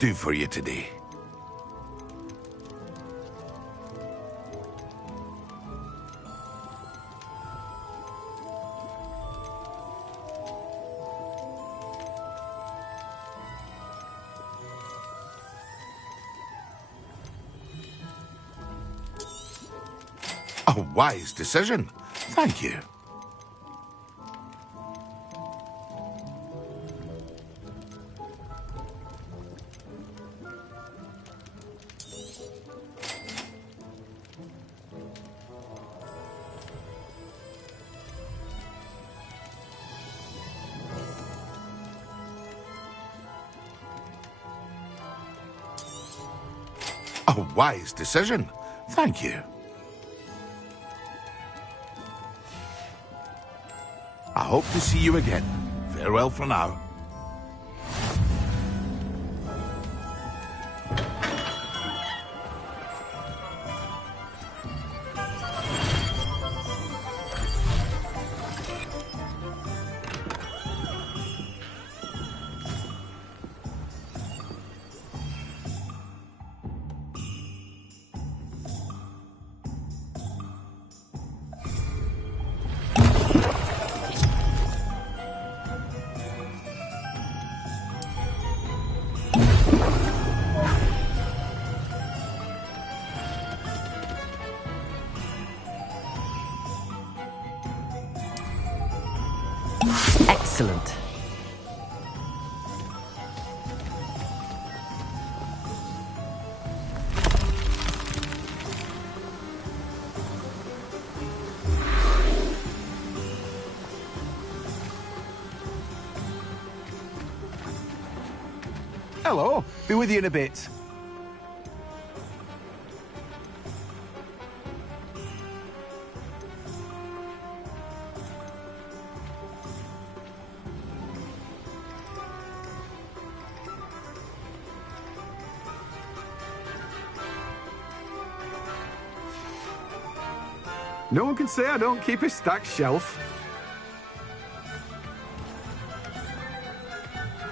do for you today? A wise decision. Thank you. A wise decision. Thank you. I hope to see you again. Farewell for now. Excellent. Hello. Be with you in a bit. No one can say I don't keep a stacked shelf.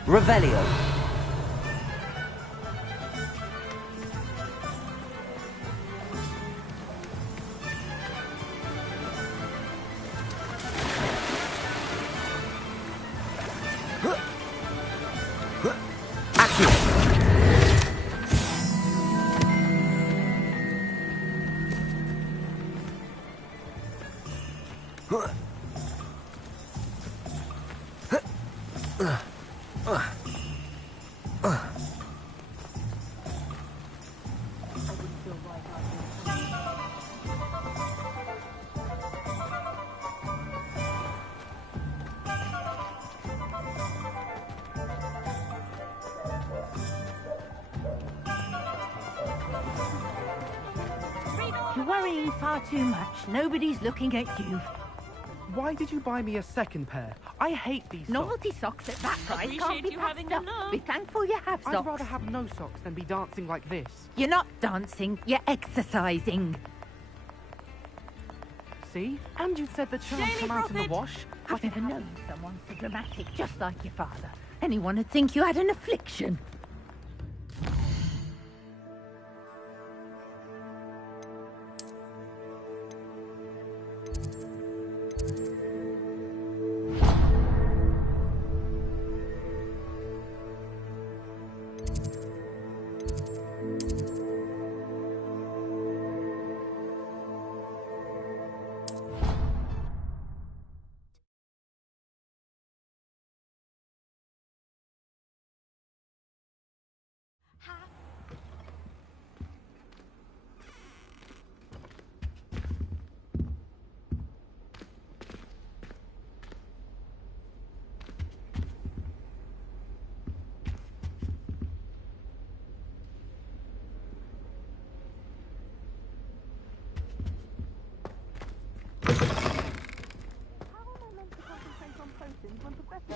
Revelio. You're worrying far too much. Nobody's looking at you. Why did you buy me a second pair? I hate these Novelty socks at that price can't Appreciate be you passed having up. enough. Be thankful you have I'd socks. rather have no socks than be dancing like this. You're not dancing, you're exercising. See? And you said the charms Jamie come out in the Prophet! wash. I've never known someone so dramatic, just like your father. Anyone would think you had an affliction.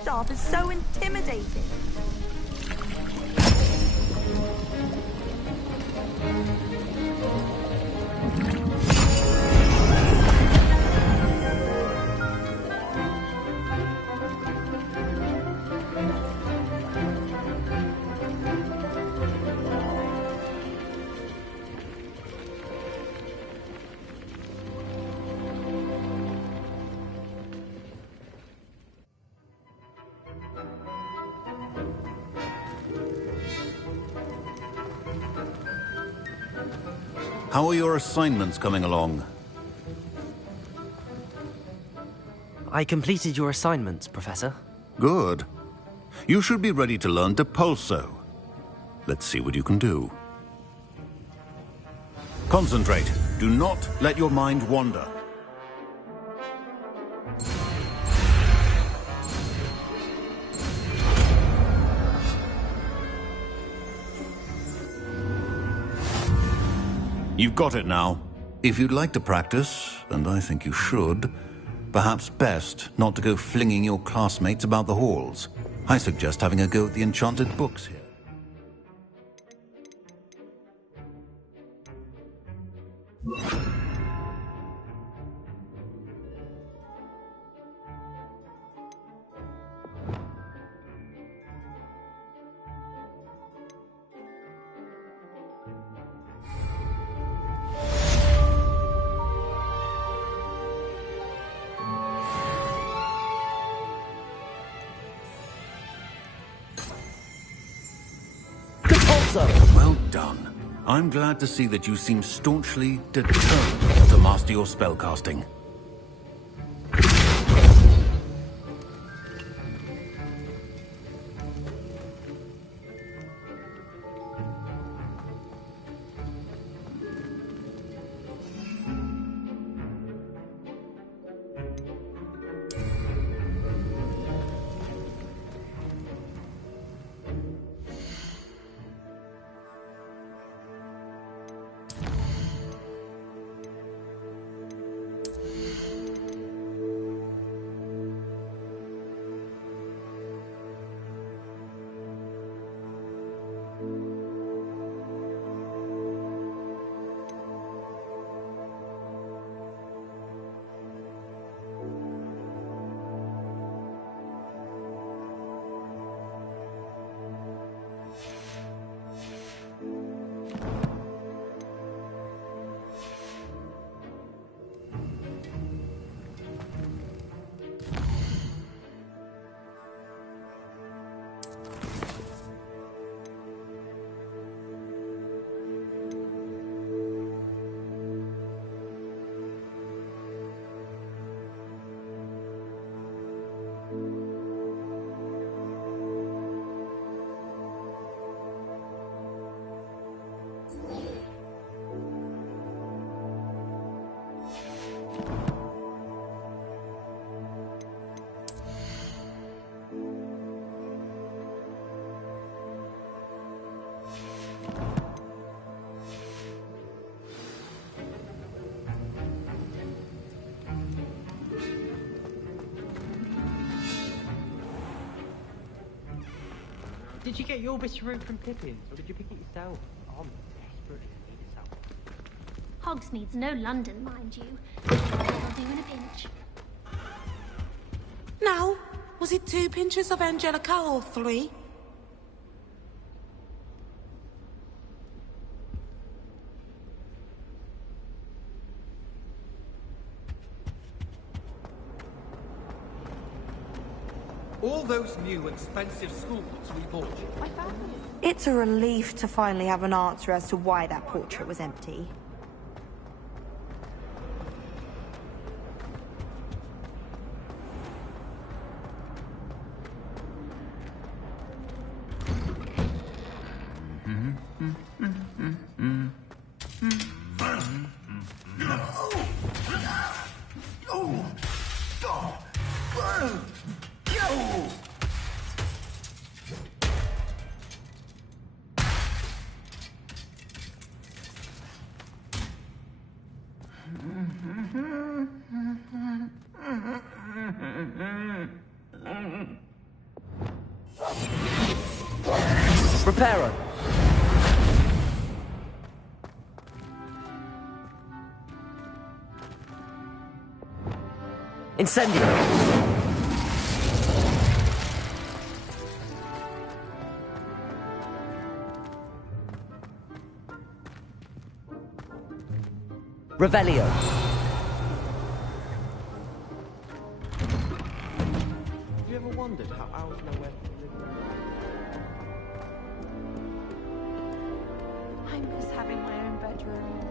Staff is so intimidating. How are your assignments coming along? I completed your assignments, Professor. Good. You should be ready to learn Depulso. Let's see what you can do. Concentrate. Do not let your mind wander. You've got it now. If you'd like to practice, and I think you should, perhaps best not to go flinging your classmates about the halls. I suggest having a go at the enchanted books here. Well done. I'm glad to see that you seem staunchly determined to master your spellcasting. Did you get your Whisperoo from Pippin, or did you pick it yourself? I'm desperately need his help. Hogsmeade's no London, mind you. I'll do in a pinch. Now, was it 2 pinches of Angelica or 3? All those new expensive schools we bought you. I found them. It's a relief to finally have an answer as to why that portrait was empty. Reparo. Incendio. Revelio. Have you ever wondered how owls know where to live? I miss having my own bedroom.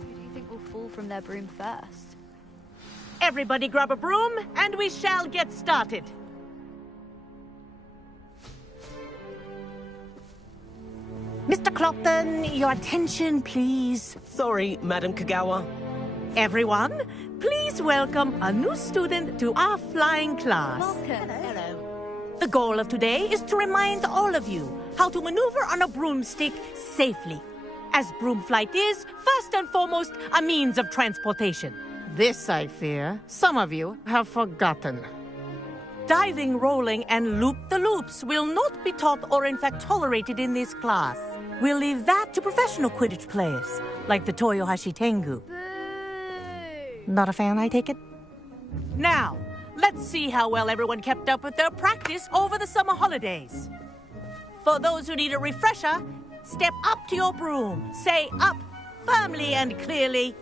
Who do you think will fall from their broom first? Everybody grab a broom, and we shall get started. Mr. Clopton, your attention, please. Sorry, Madam Kagawa. Everyone, please welcome a new student to our flying class. Malcolm. Hello. The goal of today is to remind all of you how to maneuver on a broomstick safely, as broom flight is, first and foremost, a means of transportation. This, I fear, some of you have forgotten. Diving, rolling, and loop-the-loops will not be taught or in fact tolerated in this class. We'll leave that to professional Quidditch players, like the Toyohashi Tengu. Boo! Not a fan, I take it? Now, let's see how well everyone kept up with their practice over the summer holidays. For those who need a refresher, step up to your broom, say up firmly and clearly,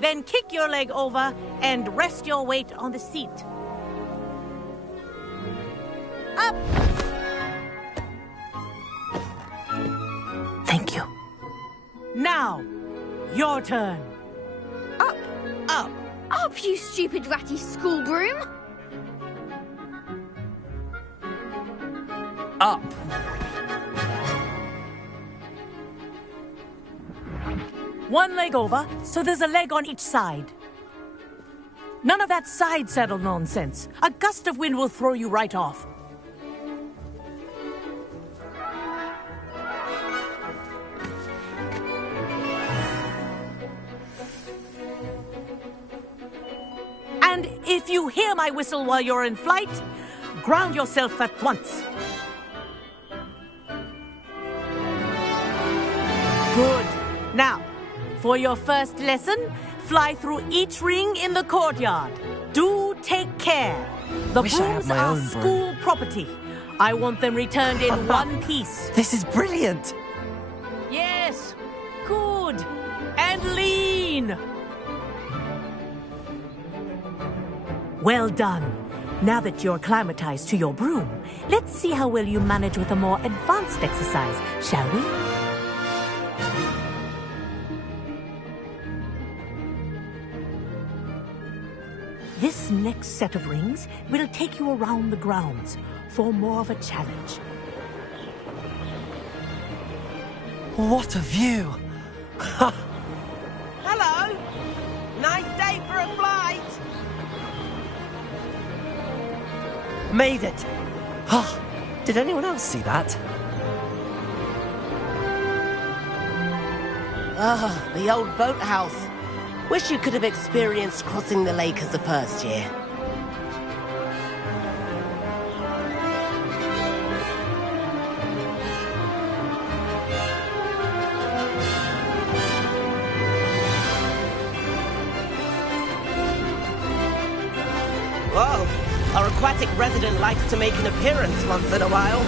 then kick your leg over and rest your weight on the seat. Up! Thank you. Now, your turn. Up! Up! Up, you stupid ratty school broom! Up! One leg over, so there's a leg on each side. None of that side saddle nonsense. A gust of wind will throw you right off. And if you hear my whistle while you're in flight, ground yourself at once. Good. Now, for your first lesson, fly through each ring in the courtyard. Do take care. The Wish I had brooms my are own broom. school property. I want them returned in one piece. This is brilliant! Yes. Good. And lean. Well done. Now that you're acclimatized to your broom, let's see how well you manage with a more advanced exercise, shall we? This next set of rings will take you around the grounds for more of a challenge. What a view! Hello! Nice day for a flight! Made it! Oh, did anyone else see that? Ah, the old boathouse. Wish you could have experienced crossing the lake as the first year. Whoa! Our aquatic resident likes to make an appearance once in a while.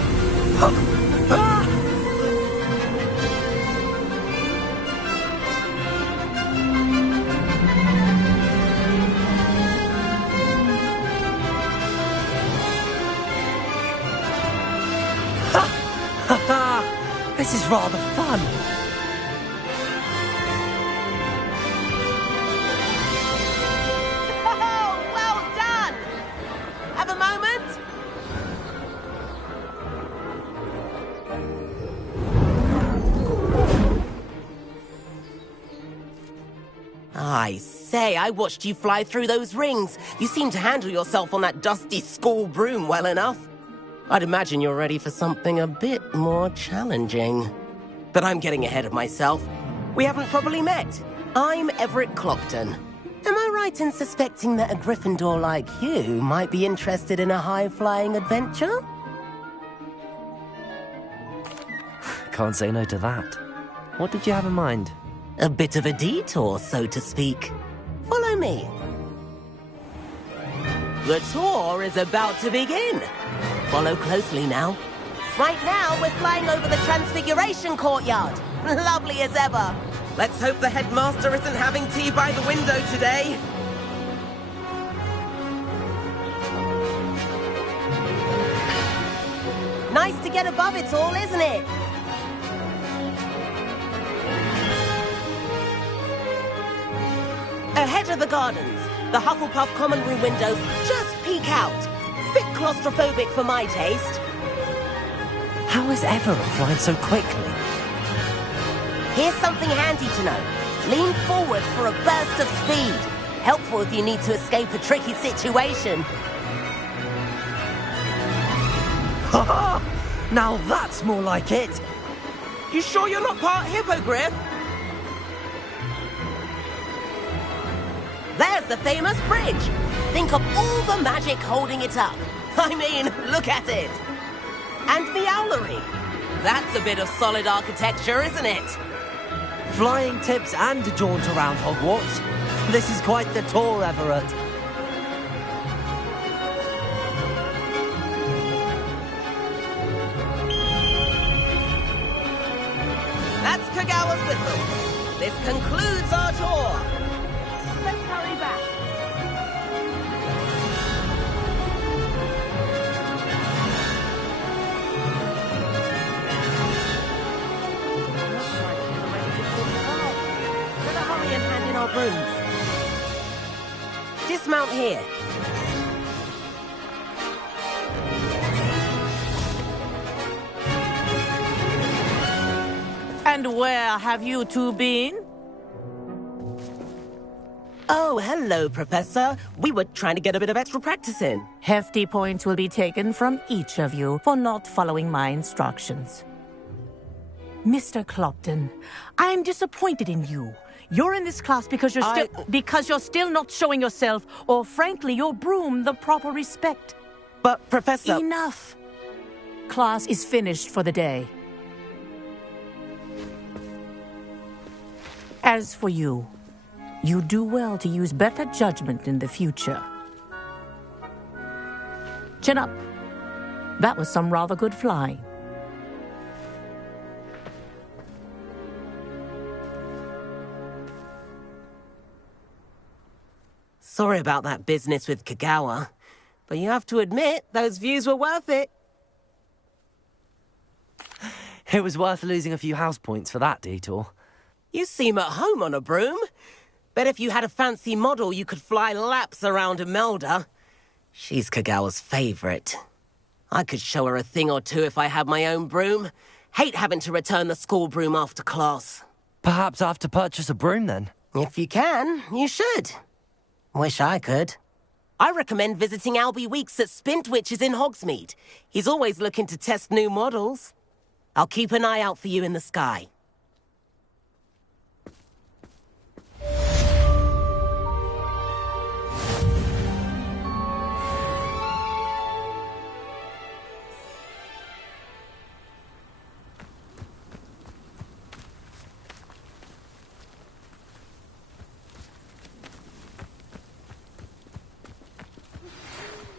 This is rather fun. Oh, well done! Have a moment? I say, I watched you fly through those rings. You seem to handle yourself on that dusty school broom well enough. I'd imagine you're ready for something a bit more challenging. But I'm getting ahead of myself. We haven't properly met. I'm Everett Clopton. Am I right in suspecting that a Gryffindor like you might be interested in a high-flying adventure? Can't say no to that. What did you have in mind? A bit of a detour, so to speak. Follow me. The tour is about to begin. Follow closely now. Right now, we're flying over the Transfiguration Courtyard. Lovely as ever. Let's hope the headmaster isn't having tea by the window today. Nice to get above it all, isn't it? Ahead of the gardens, the Hufflepuff common room windows just peek out. Bit claustrophobic for my taste. How is Everett flying so quickly? Here's something handy to know. Lean forward for a burst of speed. Helpful if you need to escape a tricky situation. Ha! Now that's more like it. You sure you're not part hippogriff? There's the famous bridge. Think of all the magic holding it up. I mean, look at it. And the owlery. That's a bit of solid architecture, isn't it? Flying tips and a jaunt around Hogwarts. This is quite the tour, Everett. That's Kagawa's whistle. This concludes our tour. Let's hurry back. Better hurry and hand in our brooms. Dismount here. And where have you two been? Oh, hello, Professor. We were trying to get a bit of extra practice in. Hefty points will be taken from each of you for not following my instructions. Mr. Clopton, I'm disappointed in you. You're in this class because you're still not showing yourself, or frankly, your broom, the proper respect. But, Professor... Enough. Class is finished for the day. As for you, you do well to use better judgment in the future. Chin up. That was some rather good flying. Sorry about that business with Kagawa, but you have to admit, those views were worth it. It was worth losing a few house points for that detour. You seem at home on a broom. Bet if you had a fancy model, you could fly laps around Imelda. She's Kagawa's favorite. I could show her a thing or two if I had my own broom. Hate having to return the school broom after class. Perhaps I have to purchase a broom then? If you can, you should. Wish I could. I recommend visiting Albie Weeks at Spintwitches in Hogsmeade. He's always looking to test new models. I'll keep an eye out for you in the sky.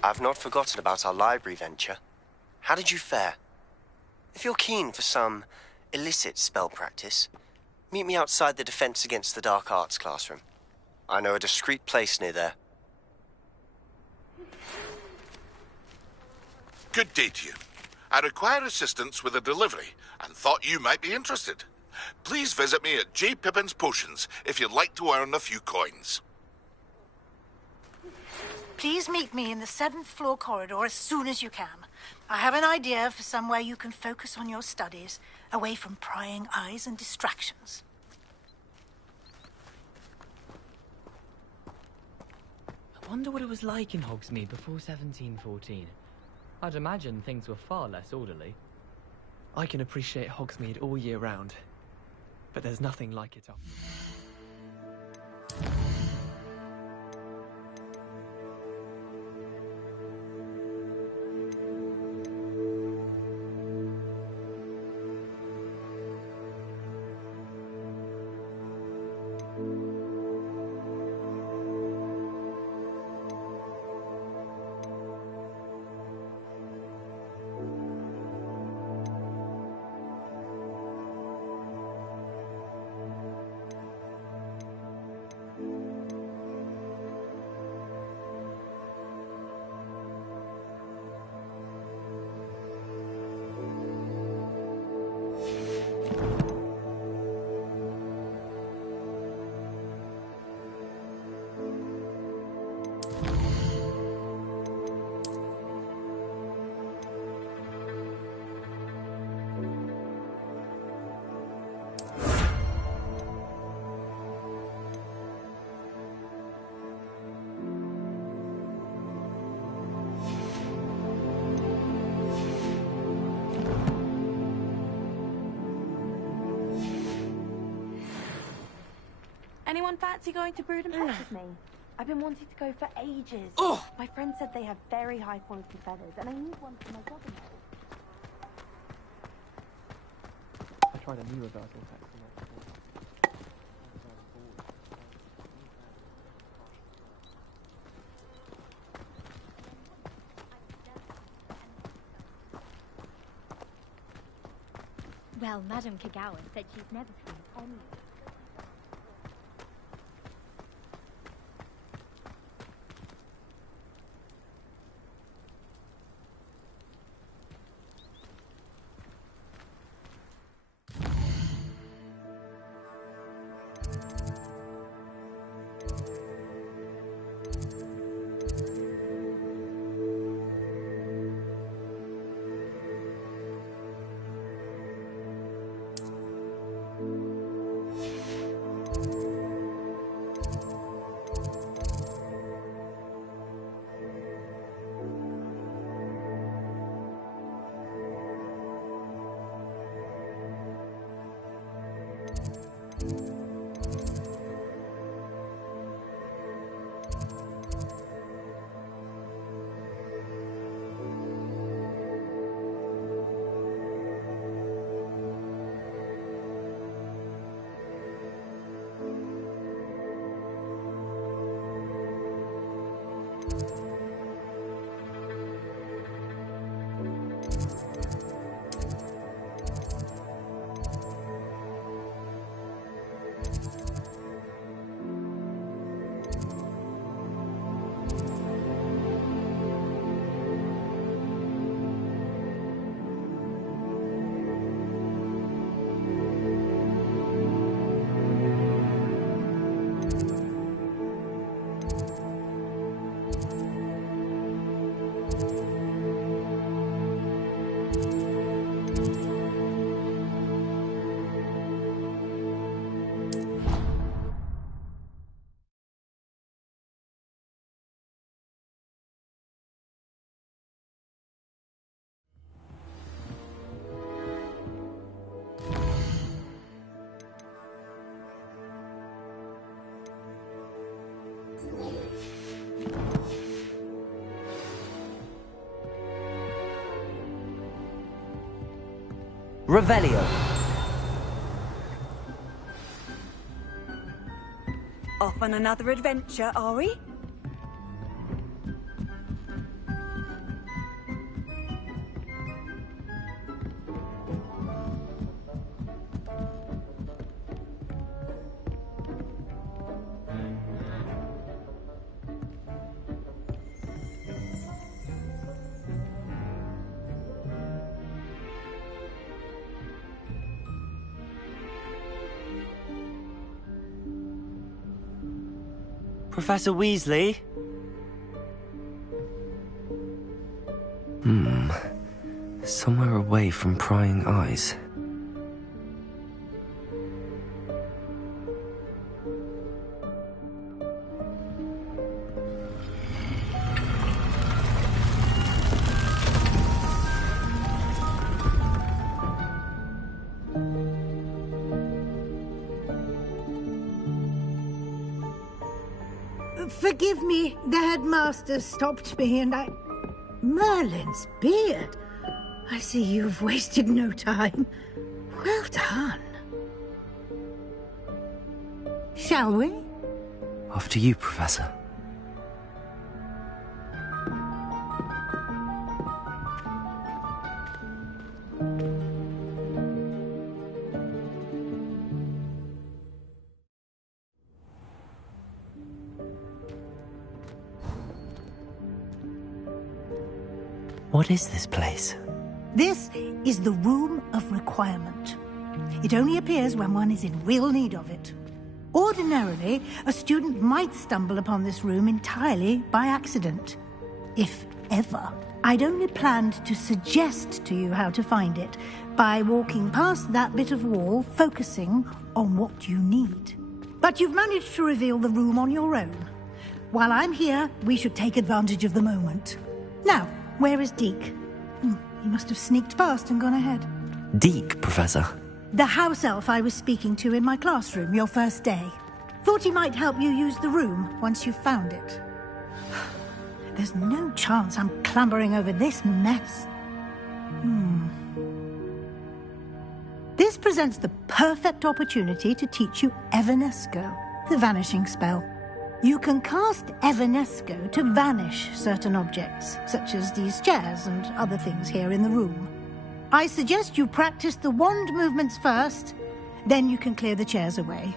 I've not forgotten about our library venture. How did you fare? If you're keen for some illicit spell practice, meet me outside the Defense Against the Dark Arts classroom. I know a discreet place near there. Good day to you. I require assistance with a delivery and thought you might be interested. Please visit me at J. Pippin's Potions if you'd like to earn a few coins. Please meet me in the 7th floor corridor as soon as you can. I have an idea for somewhere you can focus on your studies, away from prying eyes and distractions. I wonder what it was like in Hogsmeade before 1714. I'd imagine things were far less orderly. I can appreciate Hogsmeade all year round, but there's nothing like it up. Anyone fancy going to Brood and Pets with me? I've been wanting to go for ages. My friend said they have very high quality feathers, and I need one for my dog. I tried a new reversal taxi. Well, Madame Kagawa said she's never seen any. Revelio. Off on another adventure, are we? Professor Weasley? Somewhere away from prying eyes. Forgive me, the headmaster stopped me and I... Merlin's beard. I see you've wasted no time. Well done. Shall we? After you, Professor. What is this place? This is the Room of Requirement. It only appears when one is in real need of it. Ordinarily, a student might stumble upon this room entirely by accident. If ever. I'd only planned to suggest to you how to find it by walking past that bit of wall, focusing on what you need. But you've managed to reveal the room on your own. While I'm here, we should take advantage of the moment. Now, where is Deke? He must have sneaked past and gone ahead. Deke, Professor. The house elf I was speaking to in my classroom your first day. Thought he might help you use the room once you've found it. There's no chance I'm clambering over this mess. This presents the perfect opportunity to teach you Evanesco, the vanishing spell. You can cast Evanesco to vanish certain objects, such as these chairs and other things here in the room. I suggest you practice the wand movements first, then you can clear the chairs away.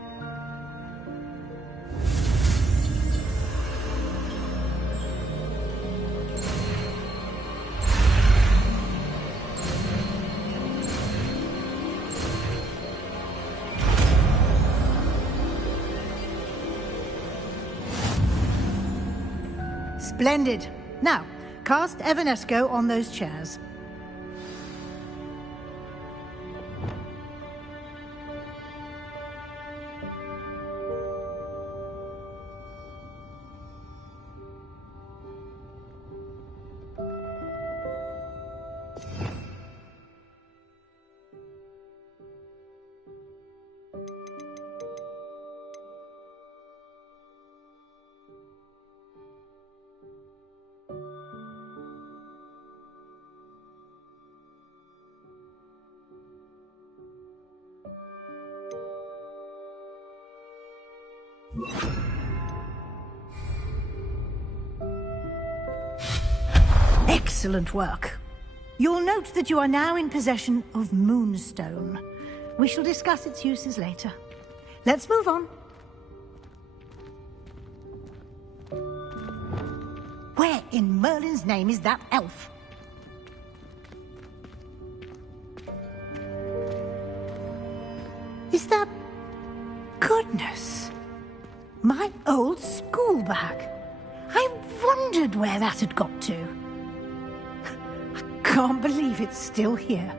Splendid. Now, cast Evanesco on those chairs. Excellent work. You'll note that you are now in possession of Moonstone. We shall discuss its uses later. Let's move on. Where in Merlin's name is that elf? Is that... Goodness! My old school bag. I wondered where that had got to. I can't believe it's still here.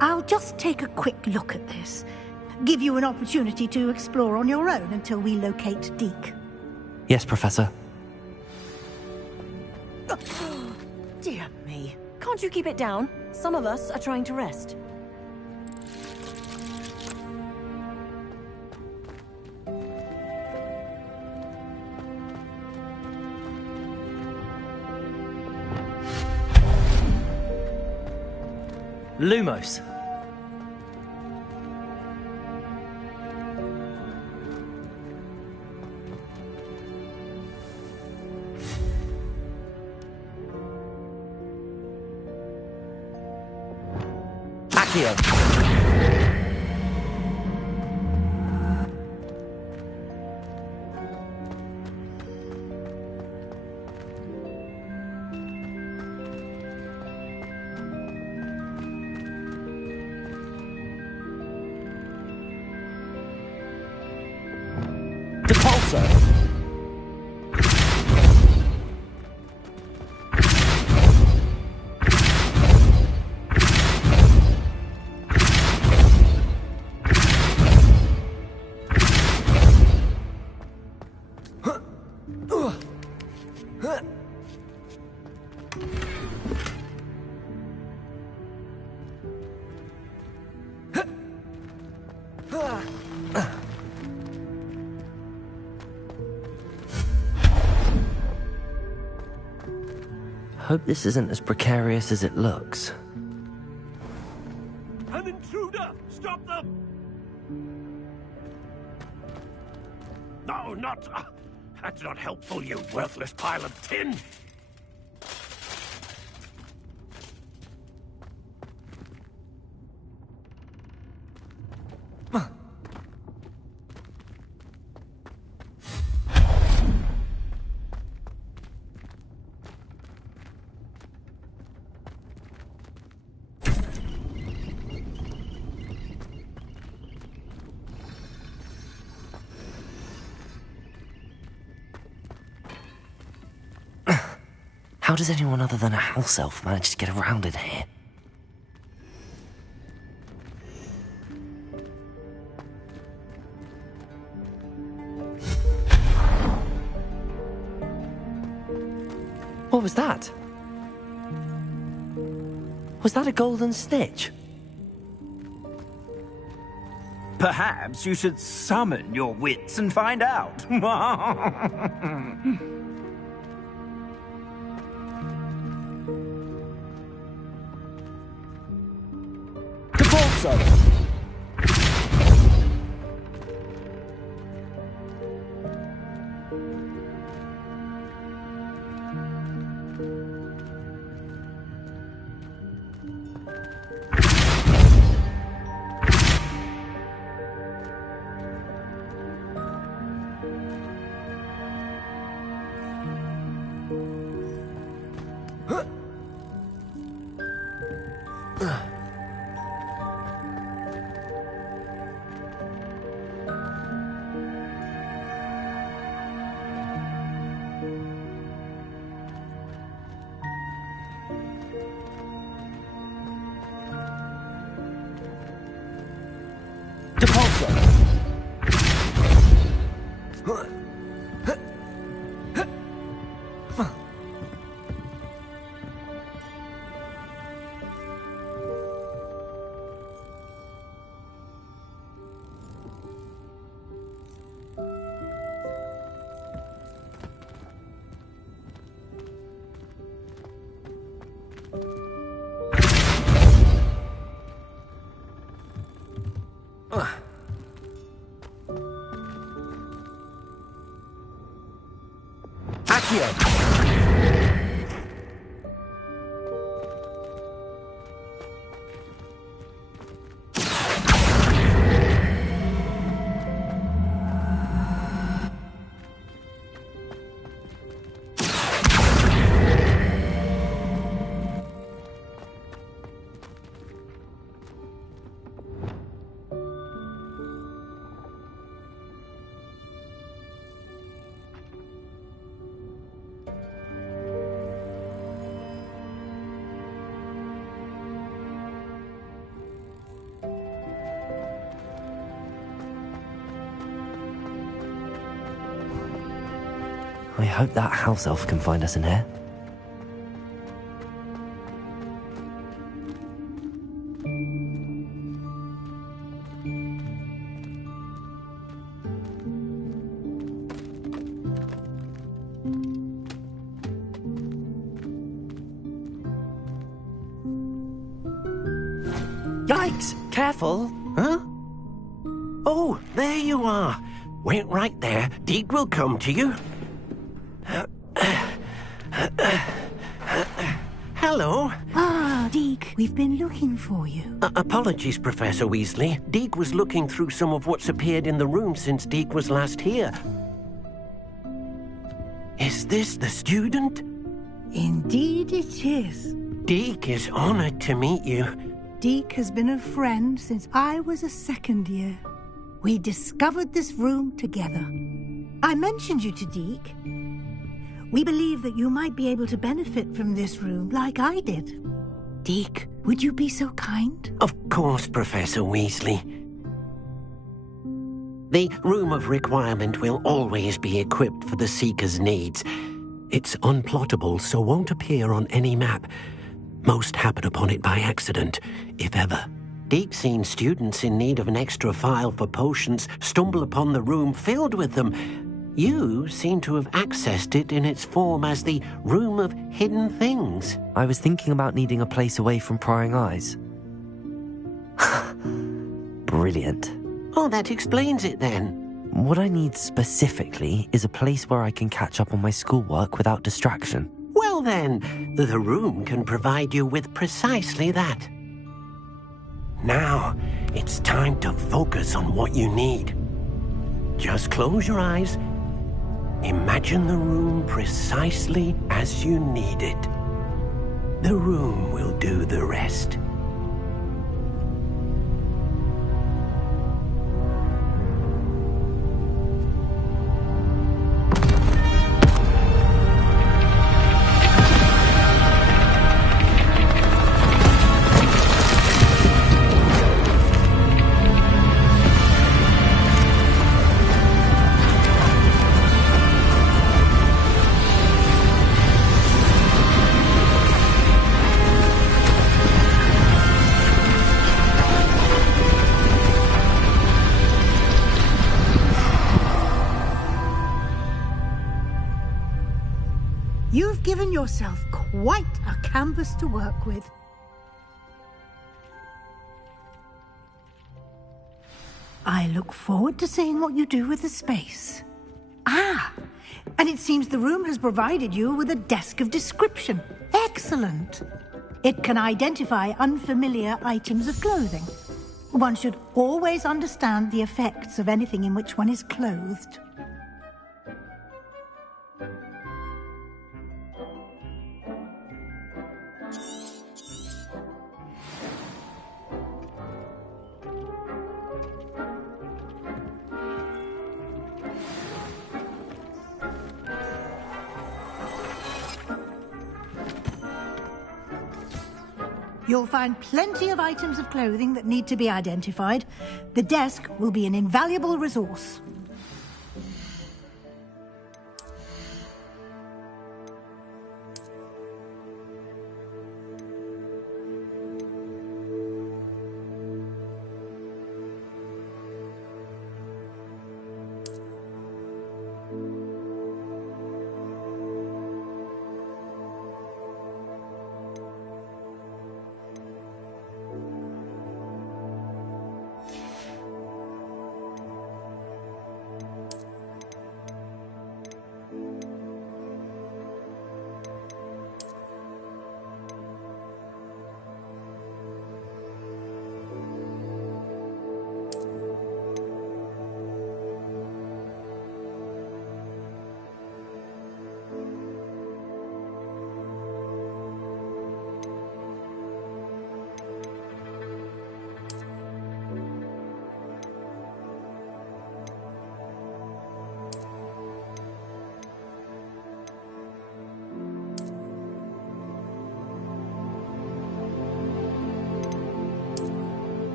I'll just take a quick look at this. Give you an opportunity to explore on your own until we locate Deke. Yes, Professor. Dear me. Can't you keep it down? Some of us are trying to rest. Lumos. Accio. Hope this isn't as precarious as it looks. An intruder! Stop them! No, not... that's not helpful, you worthless pile of tin! How does anyone other than a house elf manage to get around in here? What was that? Was that a golden snitch? Perhaps you should summon your wits and find out. Depulso! I hope that house elf can find us in here. Yikes! Careful! Huh? Oh, there you are. Wait right there. Deke will come to you. Hello. Ah, Deke, we've been looking for you. Apologies, Professor Weasley. Deke was looking through some of what's appeared in the room since Deke was last here. Is this the student? Indeed it is. Deke is honored to meet you. Deke has been a friend since I was a second year. We discovered this room together. I mentioned you to Deke. We believe that you might be able to benefit from this room like I did. Deke, would you be so kind? Of course, Professor Weasley. The Room of Requirement will always be equipped for the Seeker's needs. It's unplottable, so won't appear on any map. Most happen upon it by accident, if ever. Deke's seen students in need of an extra file for potions stumble upon the room filled with them. You seem to have accessed it in its form as the Room of Hidden Things. I was thinking about needing a place away from prying eyes. Brilliant. Oh, that explains it then. What I need specifically is a place where I can catch up on my schoolwork without distraction. Well then, the room can provide you with precisely that. Now, it's time to focus on what you need. Just close your eyes. Imagine the room precisely as you need it. The room will do the rest. You've given yourself quite a canvas to work with. I look forward to seeing what you do with the space. Ah, and it seems the room has provided you with a desk of description. Excellent. It can identify unfamiliar items of clothing. One should always understand the effects of anything in which one is clothed. You'll find plenty of items of clothing that need to be identified. The desk will be an invaluable resource.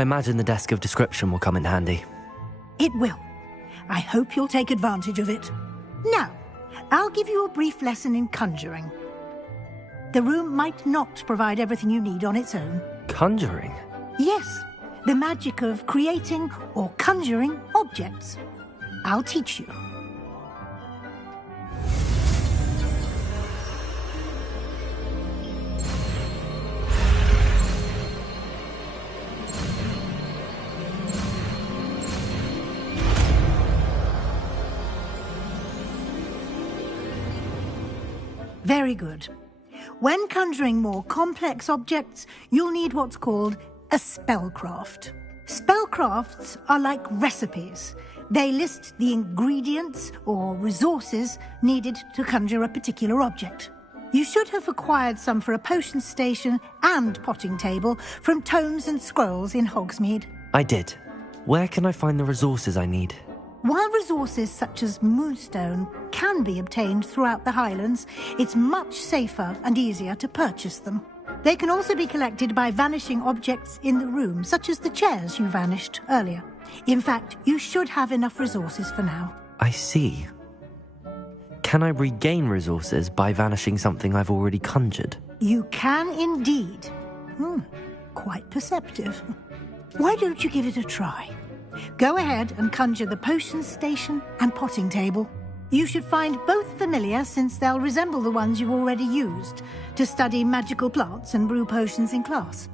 I imagine the desk of description will come in handy. It will. I hope you'll take advantage of it. Now, I'll give you a brief lesson in conjuring. The room might not provide everything you need on its own. Conjuring? Yes, the magic of creating or conjuring objects. I'll teach you. Very good. When conjuring more complex objects, you'll need what's called a spellcraft. Spellcrafts are like recipes. They list the ingredients or resources needed to conjure a particular object. You should have acquired some for a potion station and potting table from tomes and scrolls in Hogsmeade. I did. Where can I find the resources I need? While resources such as moonstone can be obtained throughout the Highlands, it's much safer and easier to purchase them. They can also be collected by vanishing objects in the room, such as the chairs you vanished earlier. In fact, you should have enough resources for now. I see. Can I regain resources by vanishing something I've already conjured? You can indeed. Quite perceptive. Why don't you give it a try? Go ahead and conjure the potion station and potting table. You should find both familiar, since they'll resemble the ones you've already used to study magical plants and brew potions in class.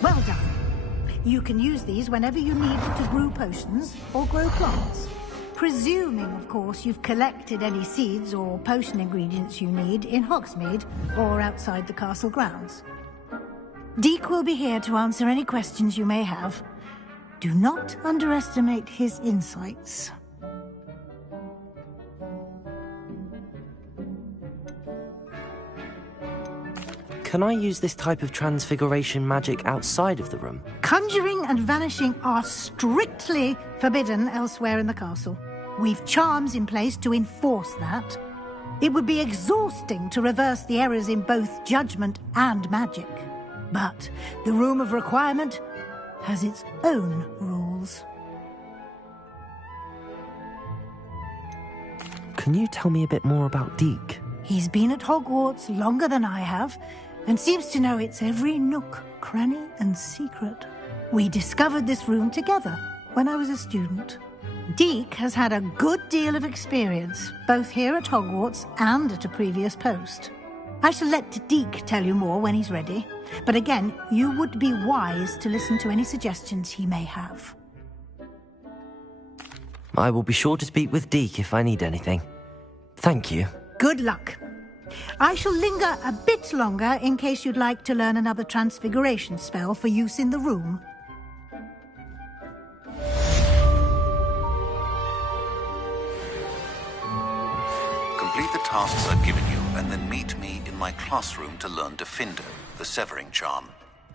Well done. You can use these whenever you need to brew potions or grow plants. Presuming, of course, you've collected any seeds or potion ingredients you need in Hogsmeade or outside the castle grounds. Deke will be here to answer any questions you may have. Do not underestimate his insights. Can I use this type of transfiguration magic outside of the room? Conjuring and vanishing are strictly forbidden elsewhere in the castle. We've charms in place to enforce that. It would be exhausting to reverse the errors in both judgment and magic. But the Room of Requirement has its own rules. Can you tell me a bit more about Deke? He's been at Hogwarts longer than I have, and seems to know its every nook, cranny, and secret. We discovered this room together when I was a student. Deke has had a good deal of experience, both here at Hogwarts and at a previous post. I shall let Deke tell you more when he's ready, but again, you would be wise to listen to any suggestions he may have. I will be sure to speak with Deke if I need anything. Thank you. Good luck. I shall linger a bit longer in case you'd like to learn another transfiguration spell for use in the room. Complete the tasks I've given you, and then meet me in my classroom to learn Defindo, the severing charm.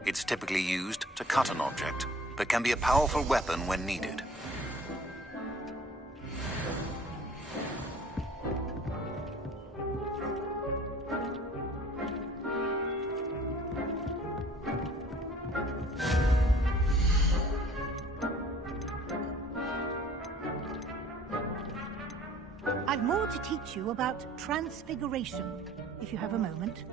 It's typically used to cut an object, but can be a powerful weapon when needed. I've more to teach you about transfiguration, if you have a moment.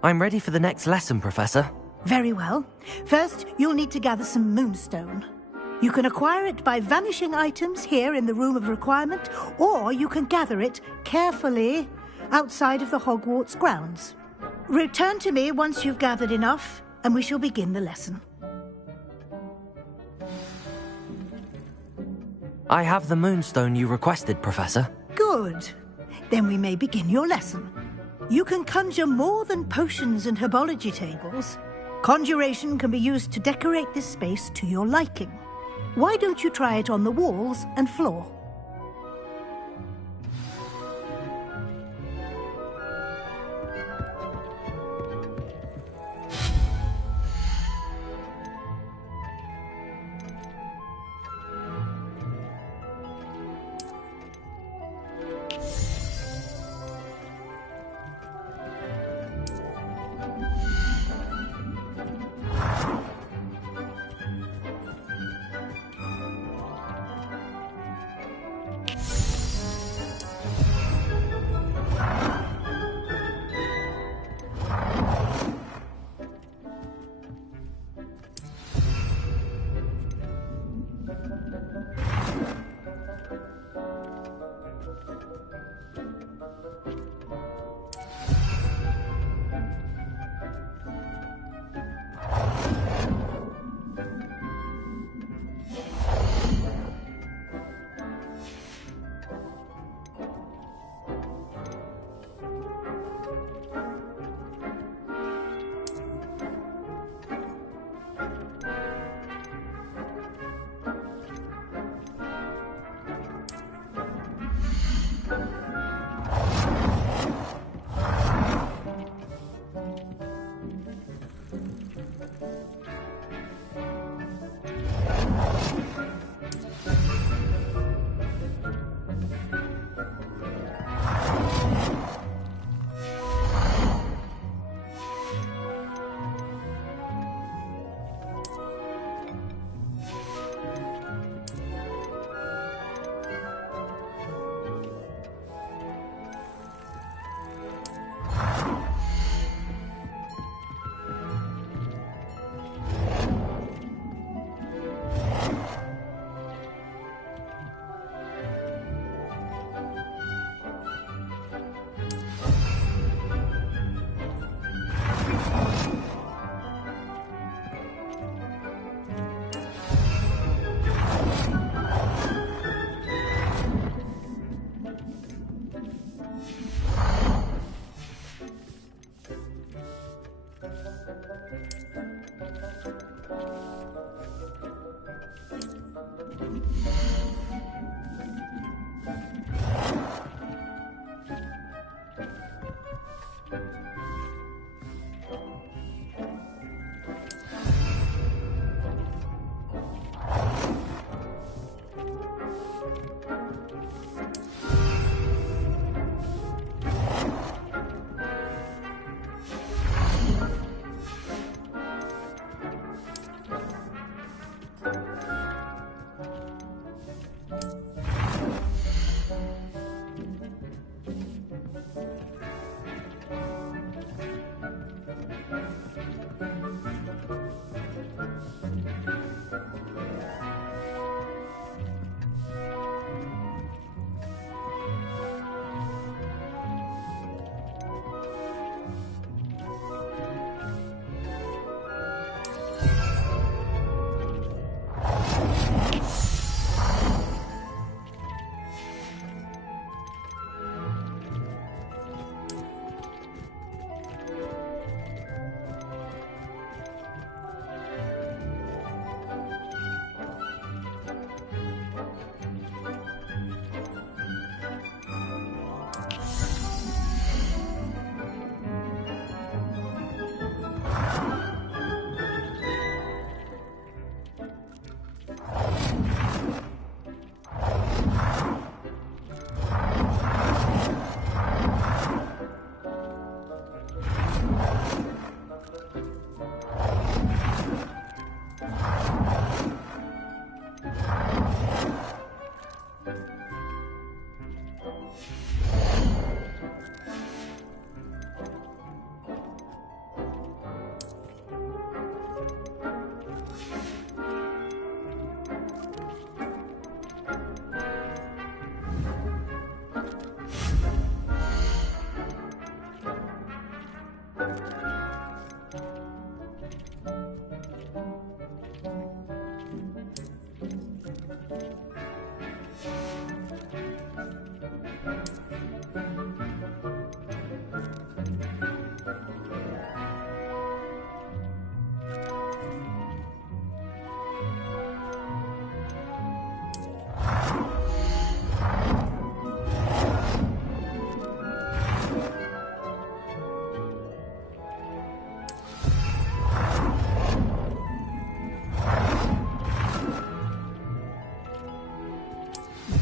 I'm ready for the next lesson, Professor. Very well. First, you'll need to gather some moonstone. You can acquire it by vanishing items here in the Room of Requirement, or you can gather it carefully outside of the Hogwarts grounds. Return to me once you've gathered enough, and we shall begin the lesson. I have the moonstone you requested, Professor. Good. Then we may begin your lesson. You can conjure more than potions and herbology tables. Conjuration can be used to decorate this space to your liking. Why don't you try it on the walls and floor?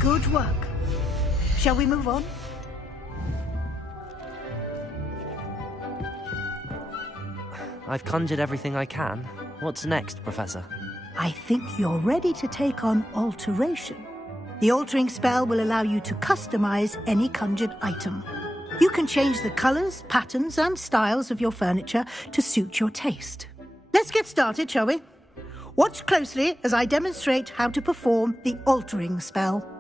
Good work. Shall we move on? I've conjured everything I can. What's next, Professor? I think you're ready to take on alteration. The altering spell will allow you to customize any conjured item. You can change the colors, patterns, and styles of your furniture to suit your taste. Let's get started, shall we? Watch closely as I demonstrate how to perform the altering spell.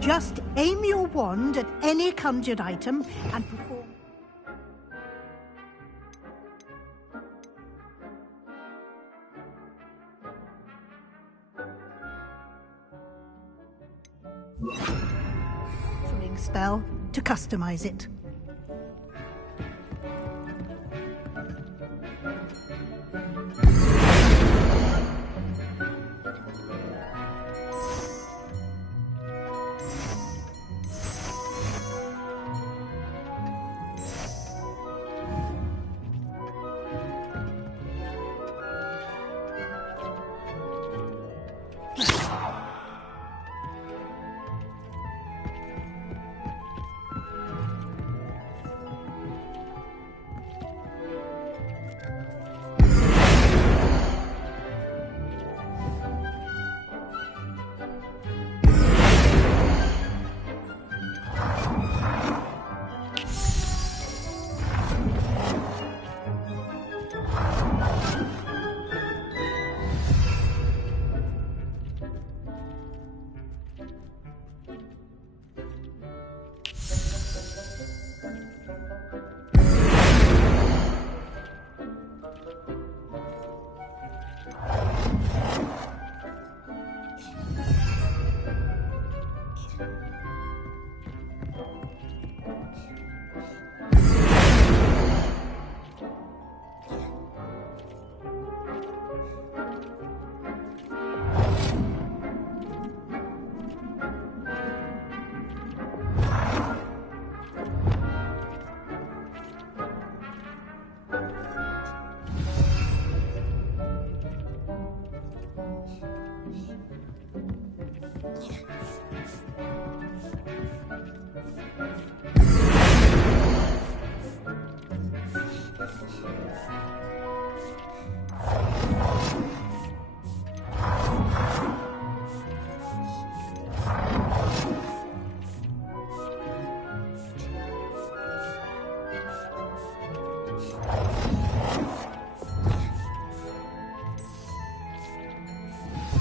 Just aim your wand at any conjured item and perform... altering spell to customize it.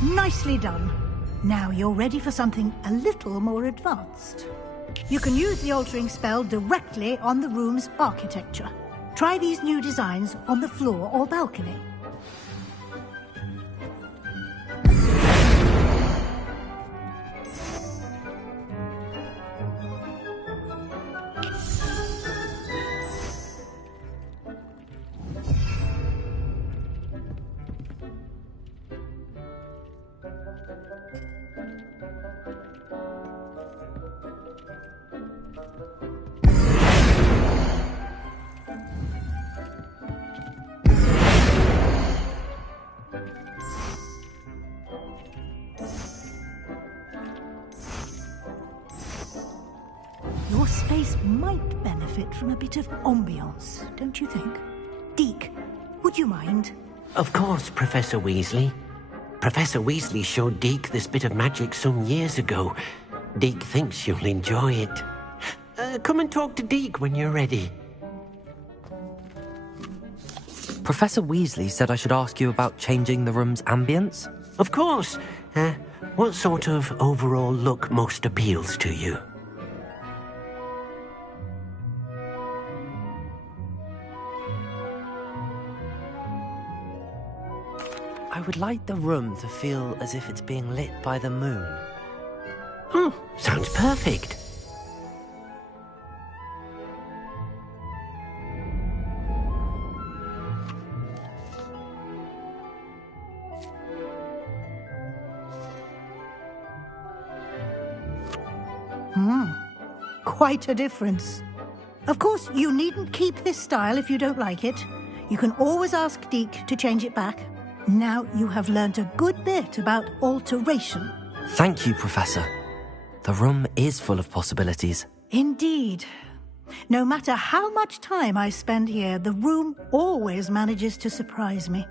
Nicely done. Now you're ready for something a little more advanced. You can use the altering spell directly on the room's architecture. Try these new designs on the floor or balcony. Your space might benefit from a bit of ambiance, don't you think? Deke, would you mind? Of course, Professor Weasley. Professor Weasley showed Deke this bit of magic some years ago. Deke thinks you'll enjoy it. Come and talk to Deke when you're ready. Professor Weasley said I should ask you about changing the room's ambience? Of course. What sort of overall look most appeals to you? I would like the room to feel as if it's being lit by the moon. Oh, sounds perfect. Quite a difference. Of course, you needn't keep this style if you don't like it. You can always ask Deke to change it back. Now you have learnt a good bit about alteration. Thank you, Professor. The room is full of possibilities. Indeed. No matter how much time I spend here, the room always manages to surprise me.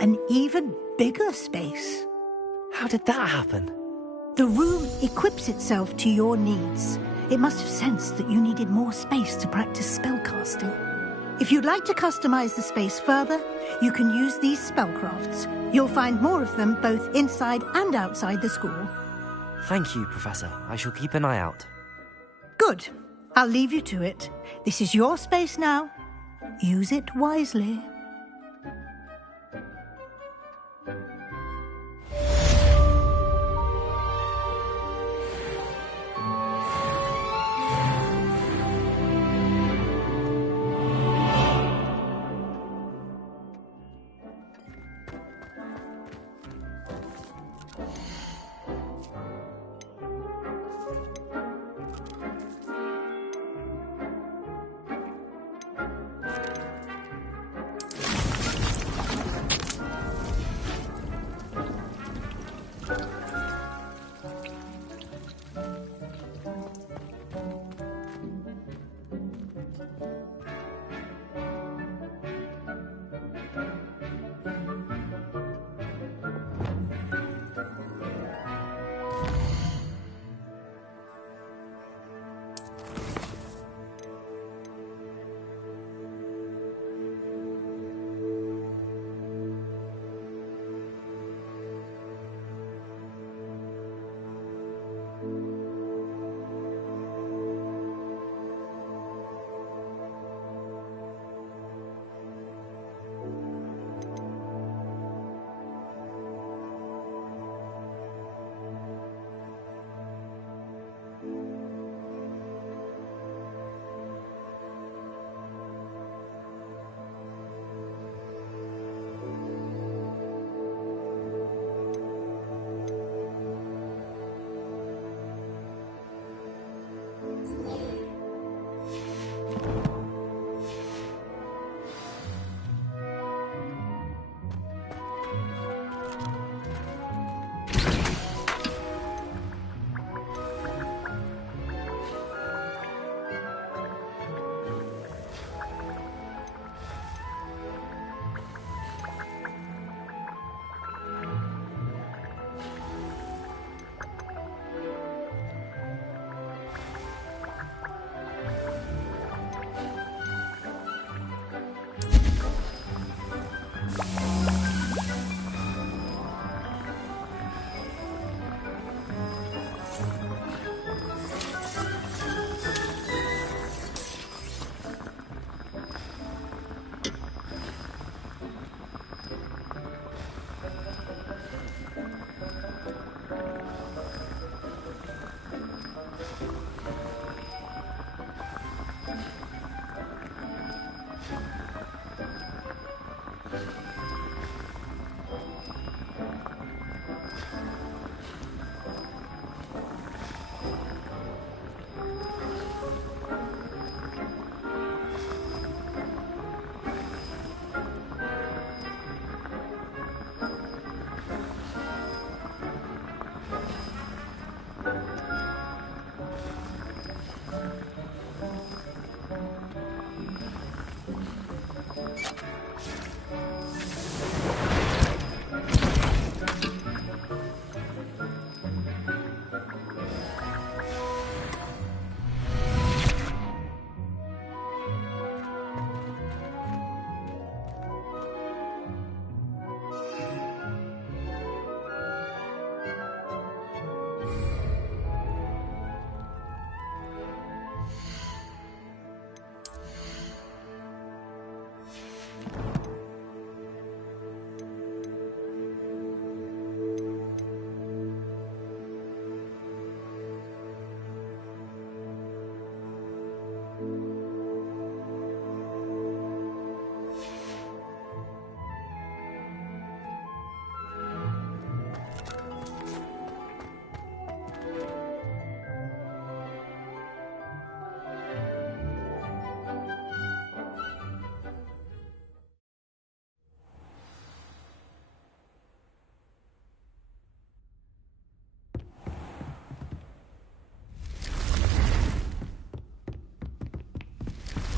An even bigger space. How did that happen? The room equips itself to your needs. It must have sensed that you needed more space to practice spellcasting. If you'd like to customize the space further, you can use these spellcrafts. You'll find more of them both inside and outside the school. Thank you, Professor. I shall keep an eye out. Good. I'll leave you to it. This is your space now. Use it wisely.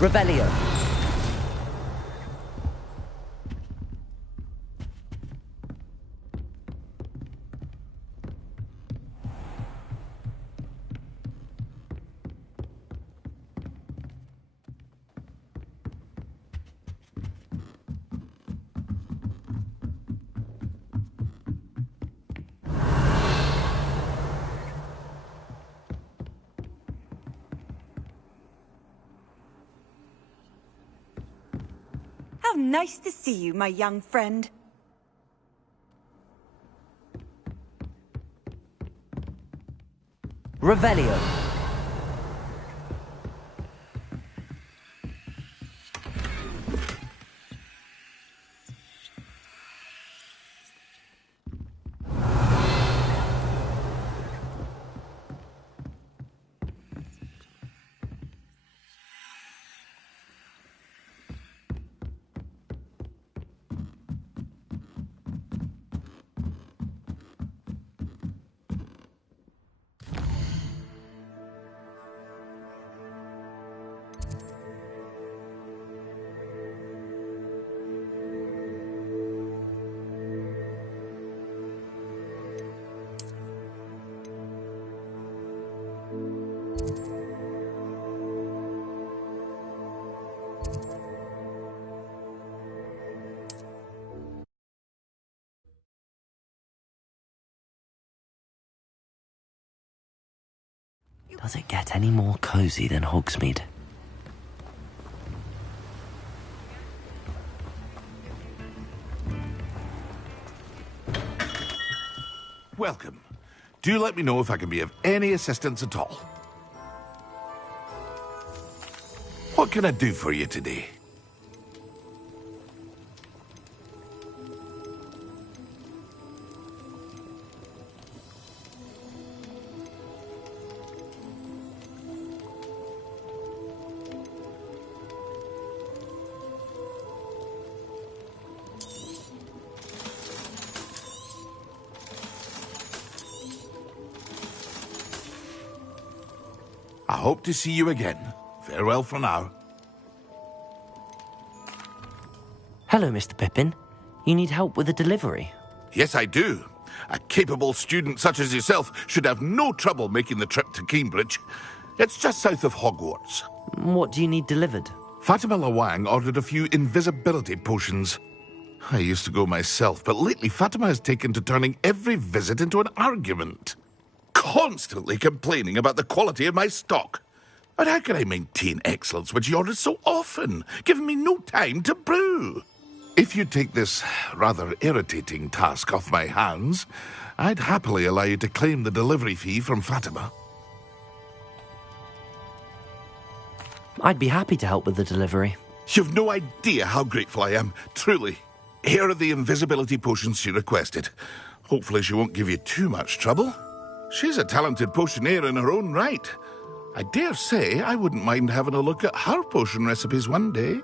Revelio. How nice to see you, my young friend. Revelio. Does it get any more cozy than Hogsmeade? Welcome. Do let me know if I can be of any assistance at all. What can I do for you today? I hope to see you again. Farewell for now. Hello, Mr. Pippin. You need help with a delivery? Yes, I do. A capable student such as yourself should have no trouble making the trip to Cambridge. It's just south of Hogwarts. What do you need delivered? Fatima Lawang ordered a few invisibility potions. I used to go myself, but lately Fatima has taken to turning every visit into an argument. Constantly complaining about the quality of my stock. But how can I maintain excellence when she orders so often, giving me no time to brew? If you take this rather irritating task off my hands, I'd happily allow you to claim the delivery fee from Fatima. I'd be happy to help with the delivery. You've no idea how grateful I am, truly. Here are the invisibility potions she requested. Hopefully she won't give you too much trouble. She's a talented potioneer in her own right. I dare say I wouldn't mind having a look at her potion recipes one day.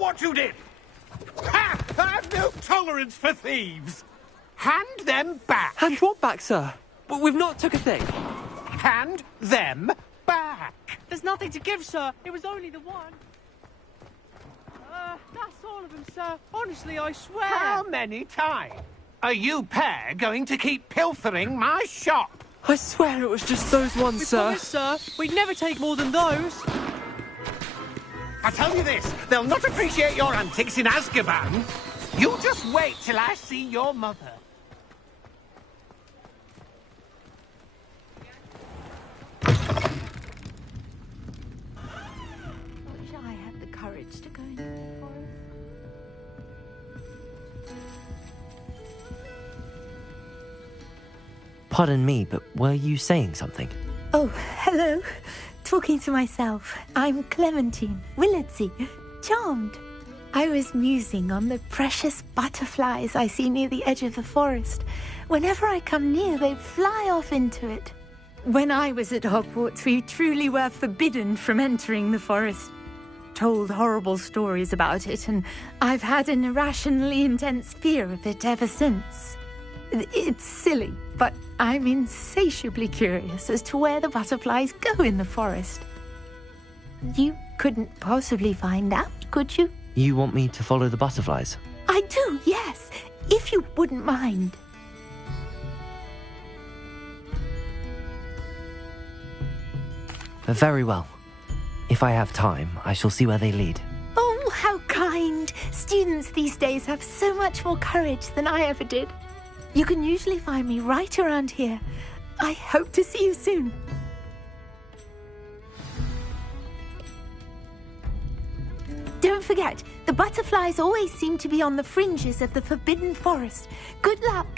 what you did! Ha! I've no tolerance for thieves! Hand them back! Hand what back, sir? We've not took a thing. Hand them back! There's nothing to give, sir. It was only the one. That's all of them, sir. Honestly, I swear. How many times are you pair going to keep pilfering my shop? I swear it was just those ones, sir. Promise, sir. We'd never take more than those. I tell you this, they'll not appreciate your antics in Azkaban. You just wait till I see your mother. Wish I had the courage to go into the forest. Pardon me, but were you saying something? Oh, hello. Talking to myself. I'm Clementine, Willardsey, charmed. I was musing on the precious butterflies I see near the edge of the forest. Whenever I come near, they fly off into it. When I was at Hogwarts, we truly were forbidden from entering the forest. Told horrible stories about it, and I've had an irrationally intense fear of it ever since. It's silly, but I'm insatiably curious as to where the butterflies go in the forest. You couldn't possibly find out, could you? You want me to follow the butterflies? I do, yes, if you wouldn't mind. Very well. If I have time, I shall see where they lead. Oh, how kind! Students these days have so much more courage than I ever did. You can usually find me right around here. I hope to see you soon. Don't forget, the butterflies always seem to be on the fringes of the Forbidden Forest. Good luck!